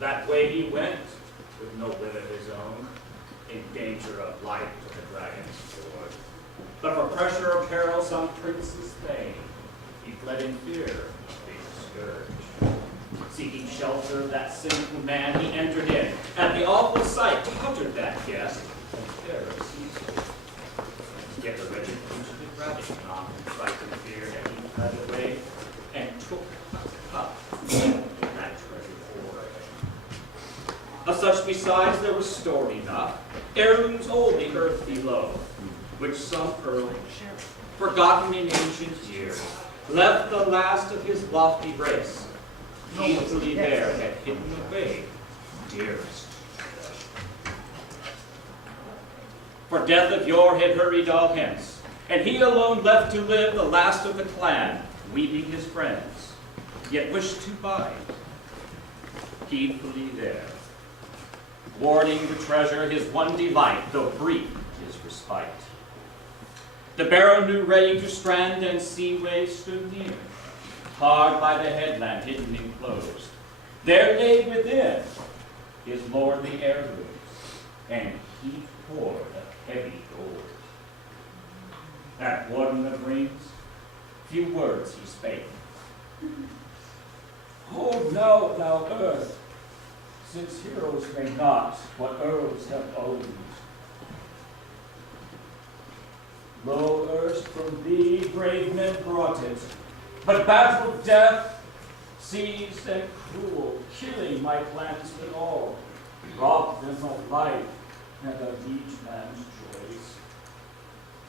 That way he went, with no will of his own, in danger of life to the dragon's sword. But for pressure or peril, some prince's thane, he fled in fear of being scourged. Seeking shelter of that sinful man, he entered in. At the awful sight, tottered that guest, and terror seized him. Yet the wretched fugitive rabbit, not in fright and fear, that he fled away, and took a cup in that treasure hoard. Of such besides there was store enough, heirlooms old the earth below, which some earl, forgotten in ancient years, left the last of his lofty race, easily there had hidden away dearest. For death of yore had hurried all hence, and he alone left to live the last of the clan, weeping his friends, yet wished to bide heedfully there, warding the treasure his one delight, though brief his respite. The barrow new ready to strand and seaway stood near, hard by the headland hidden enclosed. There laid within his lordly heirlooms, and he poured a heavy gold. That warden of rings, few words he spake. Hold now, thou earth, since heroes may not what earls have owned. Lo, erst from thee brave men brought it, but battle death seized and cruel, killing my clansmen all, robbed them of life and of each man's choice.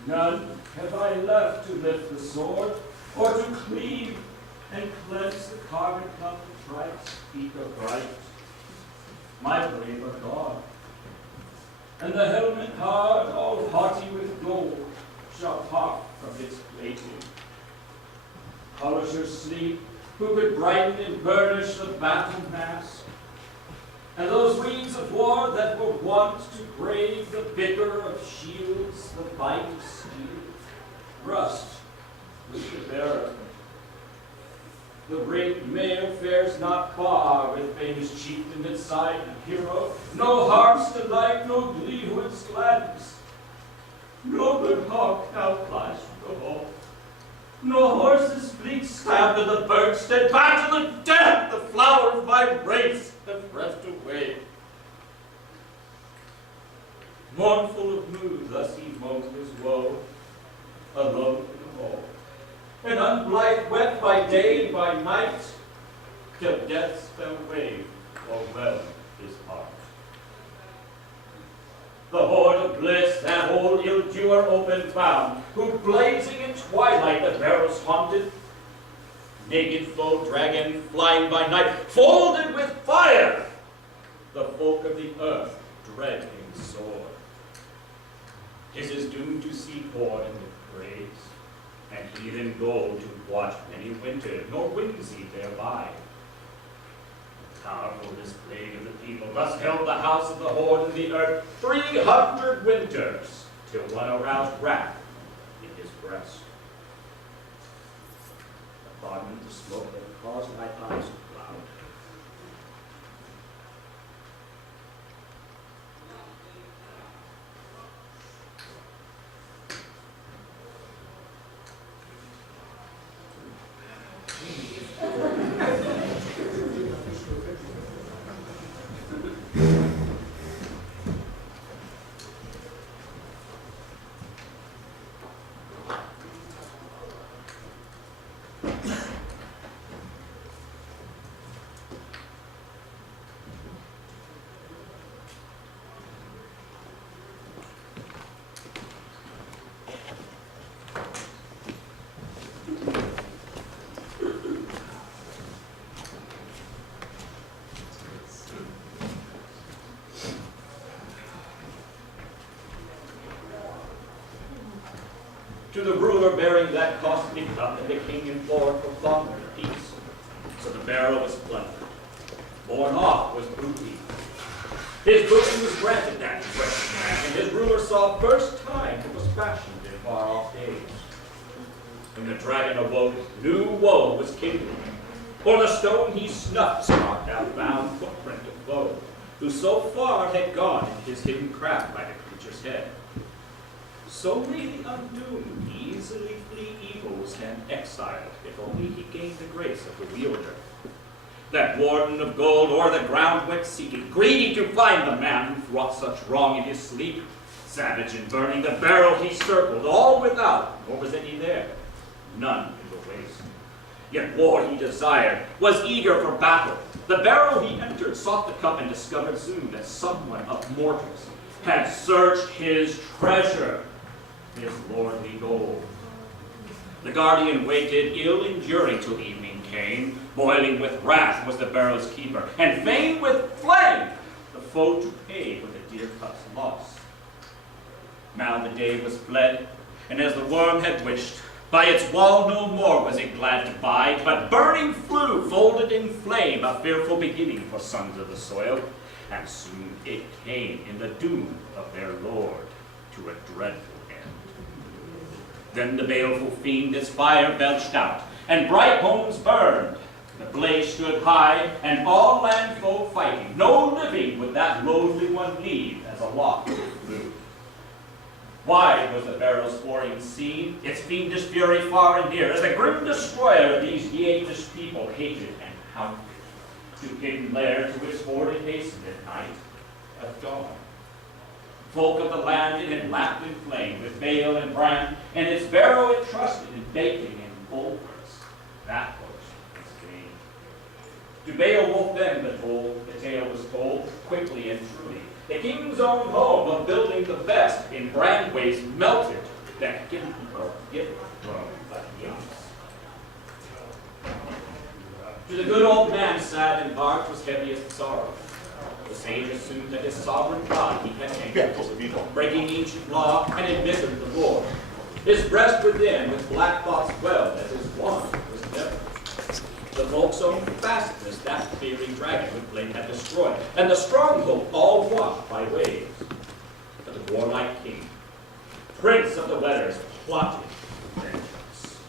None have I left to lift the sword, or to cleave and cleanse the carven cup of right speak of right. My brave are gone, and the helmet hard, all haughty with gold, shall part from its plating. Polishers sleep, who could brighten and burnish the battle mask, and those weeds of war that were wont to brave the bicker of shields, the bite of steel, rust with the bearer. The great mail fares not far with famous chieftain at side and hero, no harp's delight, no glee whence gladdens. No good hawk now flies from the hall, no horse's fleet stab to the birdstead, battle of death, the flower of my race, have reft away. Mournful of mood, thus he moaned his woe, alone in the hall, and unblithe wet by day and by night, till death's fell wave o'erwhelmed his heart. The horde of bliss, that old ill-doer open found, who blazing in twilight the barrows haunted, naked foe dragon flying by night, folded with fire, the folk of the earth dread him sore. 'Tis his doom to see poor in the graves, and heathen gold to watch many winters, nor whimsy thereby. Powerful this plague of the people, thus held the house of the horde in the earth 300 winters, till one aroused wrath in his breast. Pardon the smoke that caused my eyes to cloud. To the ruler bearing that costly cup, and the king implored for thunder and peace. So the barrow was plundered. Borne off was booty. His booty was granted that wretched man, and his ruler saw first time it was fashioned in far-off days. When the dragon awoke, new woe was kindled. or the stone he snuffed marked out bound footprint of foe, who so far had gone in his hidden craft by the creature's head. So may the undoomed easily flee evils and exile, if only he gained the grace of the wielder. That warden of gold o'er the ground went seeking, greedy to find the man who wrought such wrong in his sleep. Savage and burning, the barrel he circled, all without, nor was any there, none in the waste. Yet war he desired, was eager for battle. The barrel he entered, sought the cup, and discovered soon that someone of mortals had searched his treasure, his lordly gold. The guardian waited, ill enduring, till evening came. Boiling with wrath was the barrel's keeper, and fain with flame the foe to pay for the dear cup's loss. Now the day was fled, and as the worm had wished, by its wall no more was it glad to bide, but burning flew, folded in flame, a fearful beginning for sons of the soil. And soon it came in the doom of their lord to a dreadful end. Then the baleful fiend its fire belched out, and bright homes burned. The blaze stood high, and all land folk fighting. No living would that loathly one leave as aloft it flew. Wide was the barrel's pouring seen, its fiendish fury far and near, as the grim destroyer of these Geatish people hated and hounded. To hidden lair to which horde it hastened at night, at dawn. Folk of the land it had lapped in flame with bale and brand, and its barrow it trusted in baking and bulwarks. That was its gain. To Beowulf then the tale was told, quickly and truly. The king's own home of building the best in brandways melted, that give grown but young. To the good old man, sad in heart, was heaviest sorrow. The sage assumed that his sovereign God he had angered, breaking ancient law and embittered the Lord. His breast within with black thoughts welled, as his wand was never. The folk's own fastness that fiery dragon with flame had destroyed, and the stronghold all washed by waves. But the warlike king, prince of the weathers, plotted vengeance.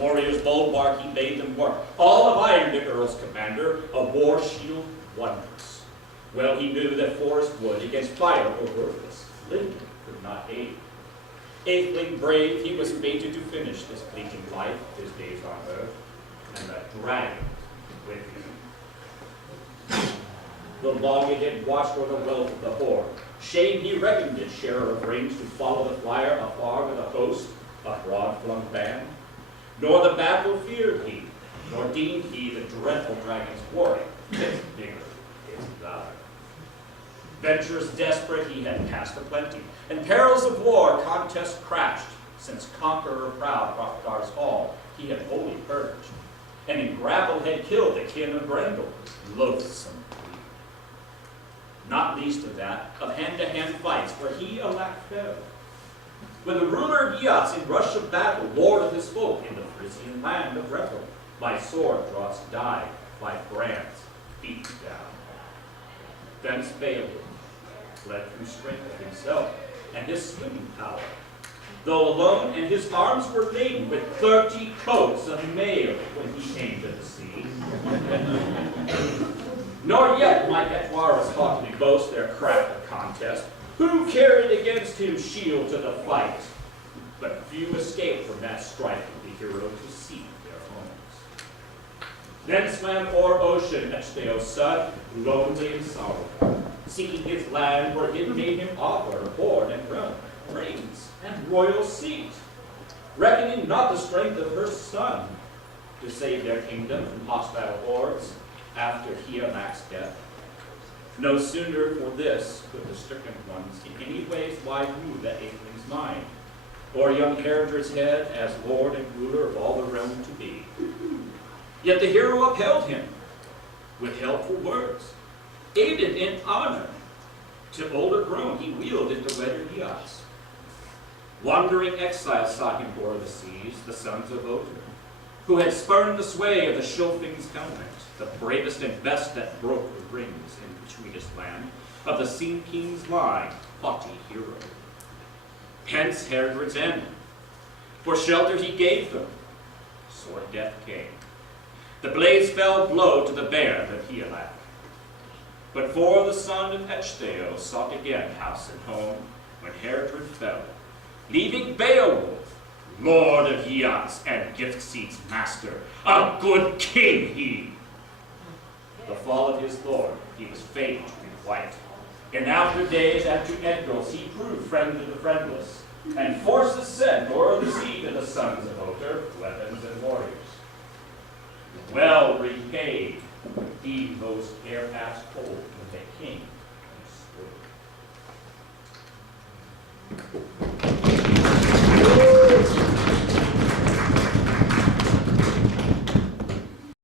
Warriors bulwark he bade them work, all of Iron Dick Earl's commander, a war shield wondrous. Well he knew that forest wood against fire were worthless, linden could not aid. Atheling brave, he was fated to finish this fleeting life, his days on earth, and the dragon with him. The long it had watched o'er the wealth of the hoard. Shame he reckoned it, sharer of rings, to follow the flyer afar with a host, a broad-flung band. Nor the battle feared he, nor deemed he the dreadful dragon's quarry, its vigor, its valor. Ventures desperate he had passed aplenty, and perils of war contest crashed, since conqueror proud Hrothgar's hall he had wholly purged, and in grapple had killed the kin of Grendel, loathsome breed. Not least of that, of hand-to-hand fights where he alack fell. When the ruler of Geats in rush of battle, lord of his folk in the Frisian land of Rethel, by sword draughts died, by brands beat down. Thence Beowulf fled through strength of himself and his swimming power, though alone, and his arms were laden with 30 coats of mail when he came to the sea. Nor yet might Etwaras haughtily boast their craft of contest, who carried against him shield to the fight. But few escaped from that strife of the hero to seek their homes. Then swam o'er ocean Echteo's son, lonely and sorrowful, seeking his land where it made him offer hoard and realm, rings and royal seat, reckoning not the strength of her son to save their kingdom from hostile hordes after Hiamak's death. No sooner for this could the stricken ones in any ways wide rule that Atheling's mind, or young Hersir's head as lord and ruler of all the realm to be. Yet the hero upheld him with helpful words, aided in honor. To older grown he wielded the wedded Geats. Wandering exiles saw him o'er the seas, the sons of Odin, who had spurned the sway of the Schilfing's helmet, the bravest and best that broke the rings in Tweedest land, of the Sea King's line, haughty hero. Hence Hersir's end, for shelter he gave them, sword death came. The blades fell blow to the bairn of Healak. But for the son of Echdeo sought again house and home, when Hersir fell, leaving Beowulf, lord of Geats and Giftseat's master, a good king he. The fall of his lord he was fated to requite. In after days after Edgils he proved friend to the friendless, and forces sent o'er the sea to the sons of Other, weapons and warriors. Well repaid he those air paths cold with a king and sword.